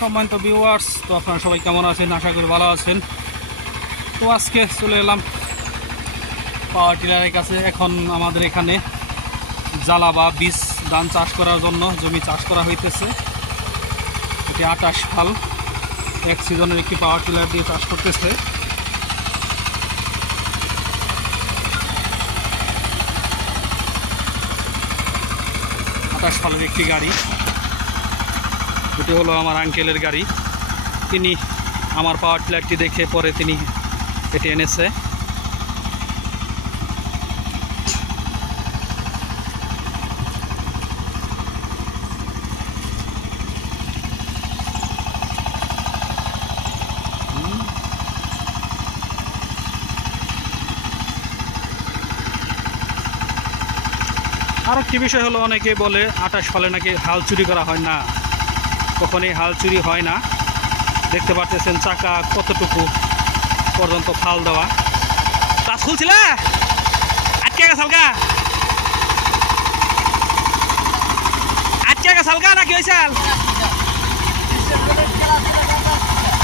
সম্মানিত ভিউয়ার্স, তো আপনারা সবাই কেমন আছেন? আশা করি ভালো আছেন। তো আজকে চলে এলাম পাওয়ার টিলারের কাছে। এখন আমাদের এখানে জ্বালা বা বীজ ধান চাষ করার জন্য জমি চাষ করা হইতেছে। এটি 28 ফাল এক সিজনের একটি পাওয়ার টিলার দিয়ে চাষ করতেছে। ফালের একটি গাড়ি, এটি হলো আমার আঙ্কেলের গাড়ি। তিনি আমার পাওয়ার টিলারটি দেখে পরে তিনি এটি এনেছে। আর একটি বিষয় হলো, অনেকে বলে 28 ফালে নাকি হাল চুরি করা হয় না। কখনই হাল চুরি হয় না। দেখতে পাচ্ছেন চাকা কতটুকু পর্যন্ত ফাল দেওয়া। ক্লাস খুলছিল আটকে গেছে হালকা, আটকে গেছে হালকা নাকি হয়েছে?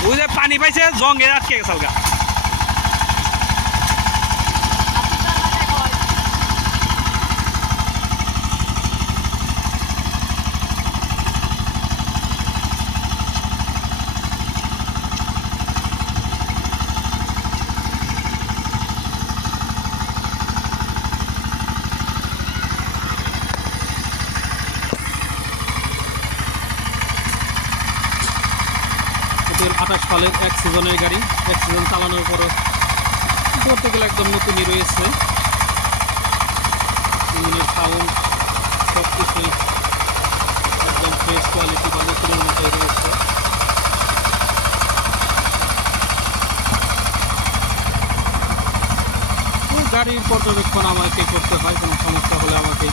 ওই যে পানি পাইছে জঙ্গে আটকে গেছে হালকা। এর 28 ফালের এক সিজনের গাড়ি, এক সিজন চালানোর পরে ধরতে গেলে একদম নতুনই রয়েছে। ইঞ্জিনের সাউন্ড সব কিছুই একদম ফ্রেশ কোয়ালিটি বা নতুনের মতোই রয়েছে। গাড়ির পর্যবেক্ষণ আমাকে করতে হয়, কোনো সমস্যা হলে আমাকে